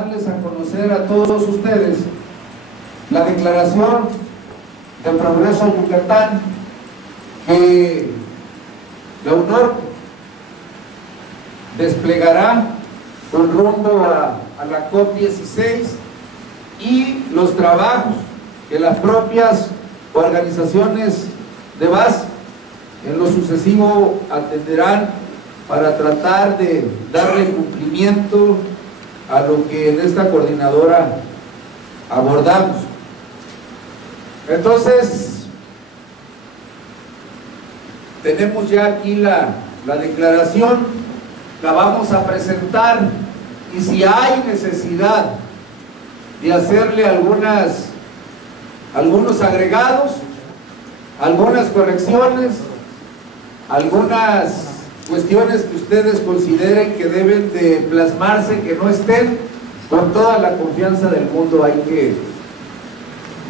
darles a conocer a todos ustedes la declaración de Progreso Yucatán que la UNORCA desplegará con rumbo a la COP16 y los trabajos que las propias organizaciones de base en lo sucesivo atenderán para tratar de darle cumplimiento a lo que en esta coordinadora abordamos. Entonces, tenemos ya aquí la declaración, la vamos a presentar, y si hay necesidad de hacerle algunos agregados, algunas correcciones, algunas cuestiones que ustedes consideren que deben de plasmarse, que no estén, con toda la confianza del mundo hay que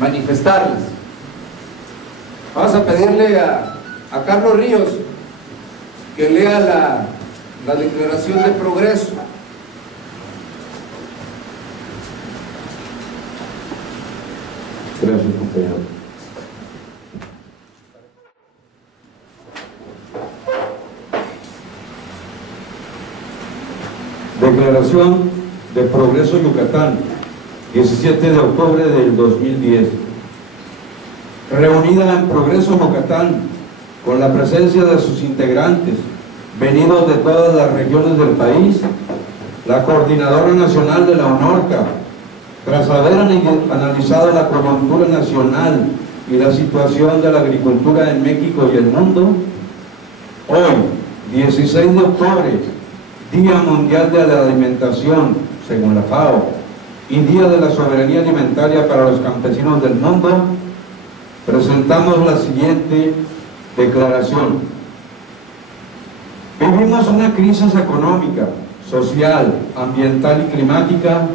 manifestarlas. Vamos a pedirle a Carlos Ríos que lea la declaración de progreso. Gracias, compañero. Declaración de Progreso Yucatán, 17 de octubre del 2010. Reunida en Progreso Yucatán, con la presencia de sus integrantes, venidos de todas las regiones del país, la Coordinadora Nacional de la UNORCA, tras haber analizado la coyuntura nacional y la situación de la agricultura en México y el mundo, hoy, 16 de octubre, Día Mundial de la Alimentación, según la FAO, y Día de la Soberanía Alimentaria para los campesinos del mundo, presentamos la siguiente declaración. Vivimos una crisis económica, social, ambiental y climática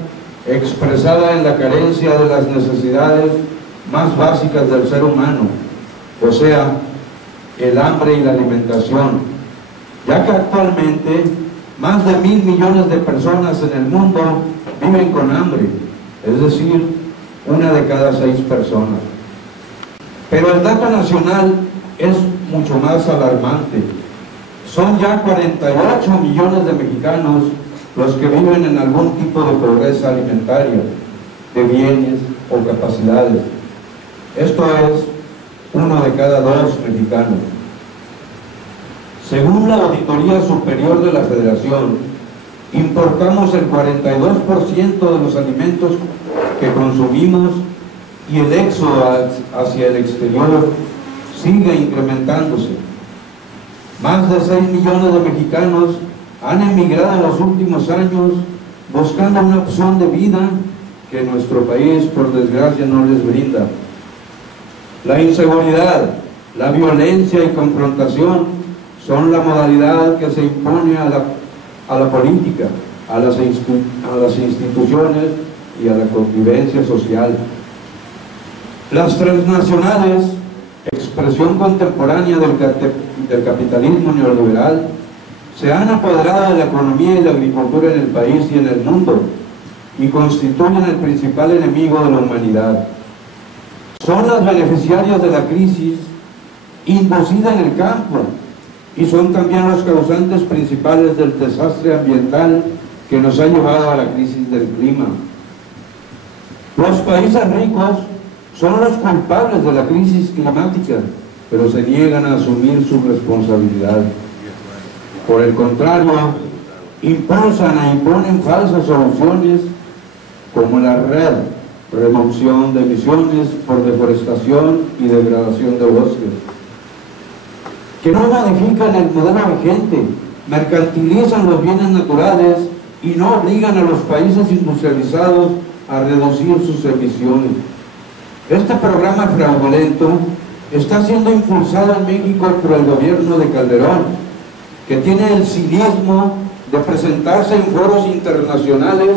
expresada en la carencia de las necesidades más básicas del ser humano, o sea, el hambre y la alimentación, ya que actualmente más de 1.000 millones de personas en el mundo viven con hambre, es decir, 1 de cada 6 personas. Pero el dato nacional es mucho más alarmante. Son ya 48 millones de mexicanos los que viven en algún tipo de pobreza alimentaria, de bienes o capacidades. Esto es 1 de cada 2 mexicanos. Según la Auditoría Superior de la Federación, importamos el 42% de los alimentos que consumimos y el éxodo hacia el exterior sigue incrementándose. Más de 6 millones de mexicanos han emigrado en los últimos años buscando una opción de vida que nuestro país, por desgracia, no les brinda. La inseguridad, la violencia y confrontación son la modalidad que se impone a la política, a las instituciones y a la convivencia social. Las transnacionales, expresión contemporánea del capitalismo neoliberal, se han apoderado de la economía y la agricultura en el país y en el mundo y constituyen el principal enemigo de la humanidad. Son las beneficiarias de la crisis inducida en el campo y son también los causantes principales del desastre ambiental que nos ha llevado a la crisis del clima. Los países ricos son los culpables de la crisis climática, pero se niegan a asumir su responsabilidad. Por el contrario, impulsan e imponen falsas soluciones como la reducción de emisiones por deforestación y degradación de bosques, que no modifican el modelo vigente, mercantilizan los bienes naturales y no obligan a los países industrializados a reducir sus emisiones. Este programa fraudulento está siendo impulsado en México por el gobierno de Calderón, que tiene el cinismo de presentarse en foros internacionales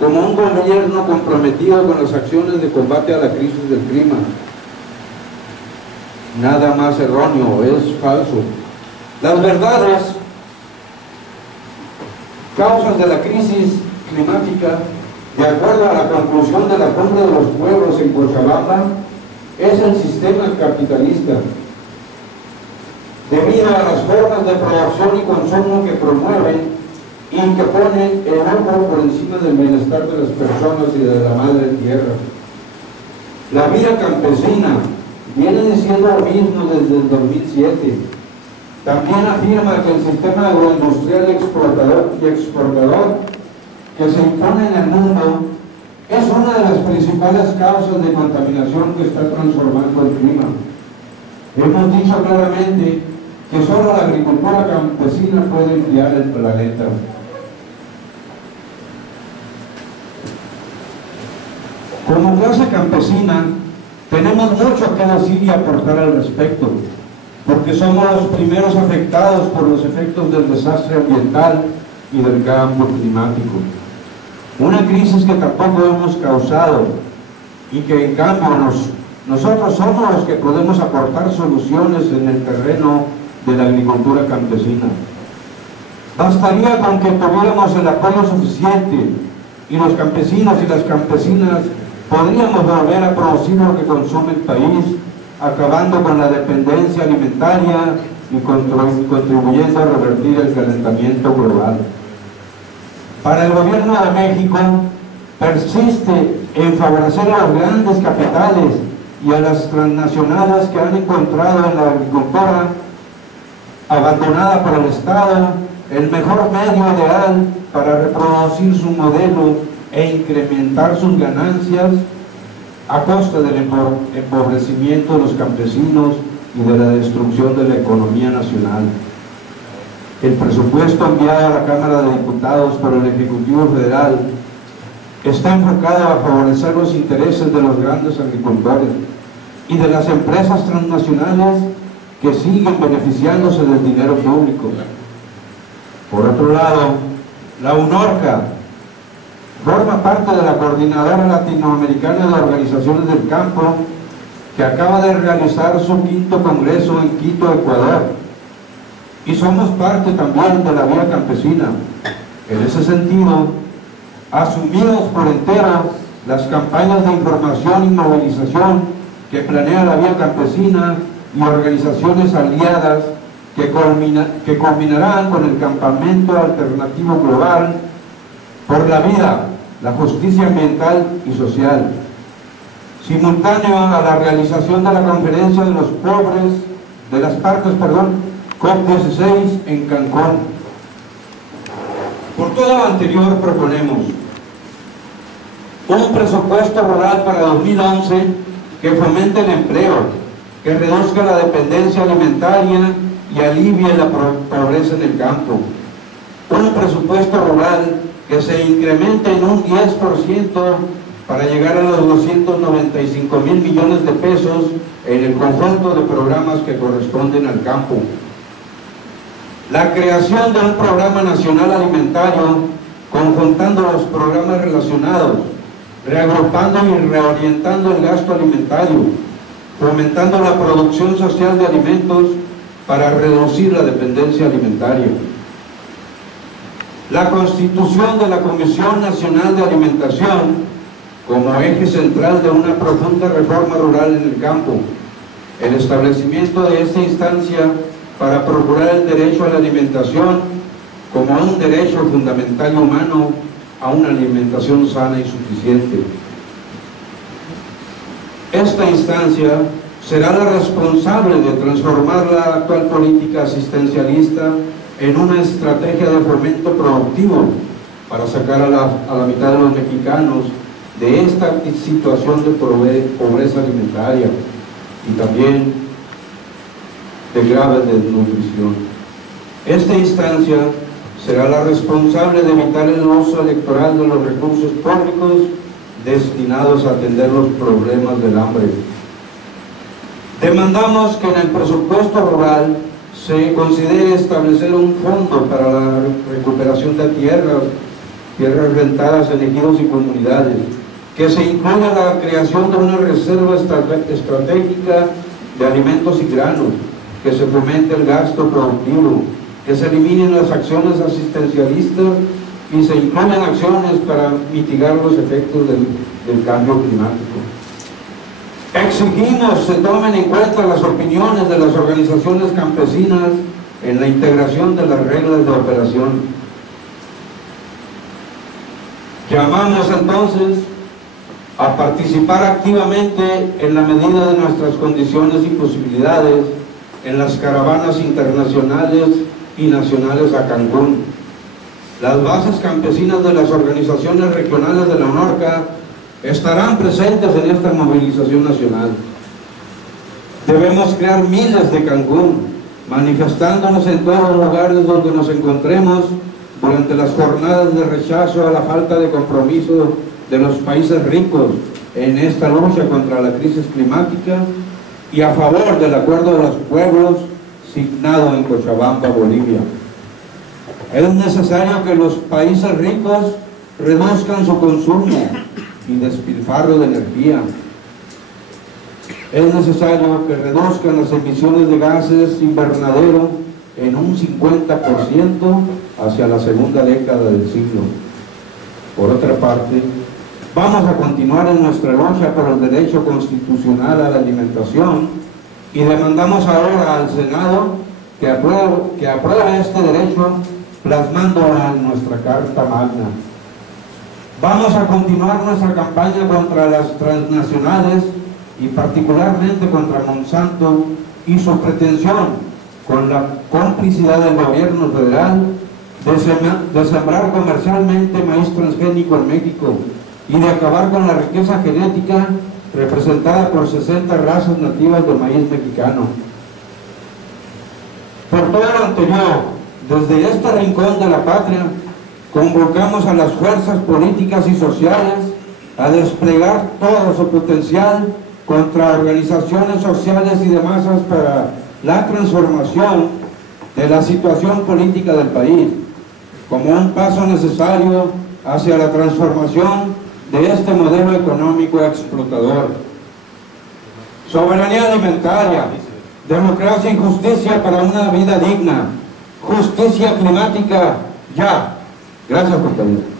como un gobierno comprometido con las acciones de combate a la crisis del clima. Nada más erróneo, es falso. Las verdaderas causas de la crisis climática De acuerdo a la conclusión de la Cumbre de los Pueblos en Cochabamba, es el sistema capitalista, debido a las formas de producción y consumo que promueven y que ponen el hombro por encima del bienestar de las personas y de la madre tierra. La vida campesina viene diciendo lo mismo desde el 2007. También afirma que el sistema agroindustrial y exportador que se impone en el mundo es una de las principales causas de contaminación que está transformando el clima. Hemos dicho claramente que solo la agricultura campesina puede enfriar el planeta. Como clase campesina, tenemos mucho que decir y aportar al respecto, porque somos los primeros afectados por los efectos del desastre ambiental y del cambio climático. Una crisis que tampoco hemos causado y que en cambio nosotros somos los que podemos aportar soluciones en el terreno de la agricultura campesina. Bastaría con que tuviéramos el apoyo suficiente y los campesinos y las campesinas podríamos volver a producir lo que consume el país, acabando con la dependencia alimentaria y contribuyendo a revertir el calentamiento global. Para el gobierno de México, persiste en favorecer a los grandes capitales y a las transnacionales que han encontrado en la agricultura abandonada por el Estado el mejor medio ideal para reproducir su modelo e incrementar sus ganancias a costa del empobrecimiento de los campesinos y de la destrucción de la economía nacional. El presupuesto enviado a la Cámara de Diputados por el Ejecutivo Federal está enfocado a favorecer los intereses de los grandes agricultores y de las empresas transnacionales que siguen beneficiándose del dinero público. Por otro lado, la UNORCA forma parte de la Coordinadora Latinoamericana de Organizaciones del Campo, que acaba de realizar su 5º Congreso en Quito, Ecuador, y somos parte también de la Vía Campesina. En ese sentido, asumimos por entero las campañas de información y movilización que planea la Vía Campesina y organizaciones aliadas que combinarán con el Campamento Alternativo Global por la Vida, la Justicia Ambiental y Social, simultáneo a la realización de la Conferencia de los Pobres de las Partes, COP16 en Cancún. Por todo lo anterior proponemos un presupuesto rural para 2011 que fomente el empleo, que reduzca la dependencia alimentaria y alivie la pobreza en el campo. Un presupuesto rural que se incremente en un 10% para llegar a los 295,000 millones de pesos en el conjunto de programas que corresponden al campo. La creación de un programa nacional alimentario, conjuntando los programas relacionados, reagrupando y reorientando el gasto alimentario, fomentando la producción social de alimentos para reducir la dependencia alimentaria. La constitución de la Comisión Nacional de Alimentación como eje central de una profunda reforma rural en el campo, el establecimiento de esta instancia para procurar el derecho a la alimentación como un derecho fundamental y humano a una alimentación sana y suficiente. Esta instancia será la responsable de transformar la actual política asistencialista en una estrategia de fomento productivo para sacar a la mitad de los mexicanos de esta situación de pobreza alimentaria y también de grave desnutrición. Esta instancia será la responsable de evitar el uso electoral de los recursos públicos destinados a atender los problemas del hambre. Demandamos que en el presupuesto rural se considere establecer un fondo para la recuperación de tierras rentadas en ejidos y comunidades, que se incluya la creación de una reserva estratégica de alimentos y granos, que se fomente el gasto productivo, que se eliminen las acciones asistencialistas y se incluyen acciones para mitigar los efectos del cambio climático. Exigimos se tomen en cuenta las opiniones de las organizaciones campesinas en la integración de las reglas de operación. Llamamos entonces a participar activamente en la medida de nuestras condiciones y posibilidades en las caravanas internacionales y nacionales a Cancún. Las bases campesinas de las organizaciones regionales de la UNORCA estarán presentes en esta movilización nacional. Debemos crear miles de Cancún, manifestándonos en todos los lugares donde nos encontremos durante las jornadas de rechazo a la falta de compromiso de los países ricos en esta lucha contra la crisis climática y a favor del Acuerdo de los Pueblos signado en Cochabamba, Bolivia. Es necesario que los países ricos reduzcan su consumo y despilfarro de energía. Es necesario que reduzcan las emisiones de gases invernadero en un 50% hacia la segunda década del siglo. Por otra parte, vamos a continuar en nuestra lucha por el derecho constitucional a la alimentación y demandamos ahora al Senado que apruebe este derecho plasmándolo en nuestra Carta Magna. Vamos a continuar nuestra campaña contra las transnacionales y particularmente contra Monsanto y su pretensión, con la complicidad del gobierno federal, de sembrar comercialmente maíz transgénico en México y de acabar con la riqueza genética representada por 60 razas nativas de maíz mexicano. Por todo lo anterior, desde este rincón de la patria, convocamos a las fuerzas políticas y sociales a desplegar todo su potencial contra organizaciones sociales y de masas para la transformación de la situación política del país, como un paso necesario hacia la transformación de este modelo económico explotador. Soberanía alimentaria, democracia y justicia para una vida digna, justicia climática ya. Gracias por venir.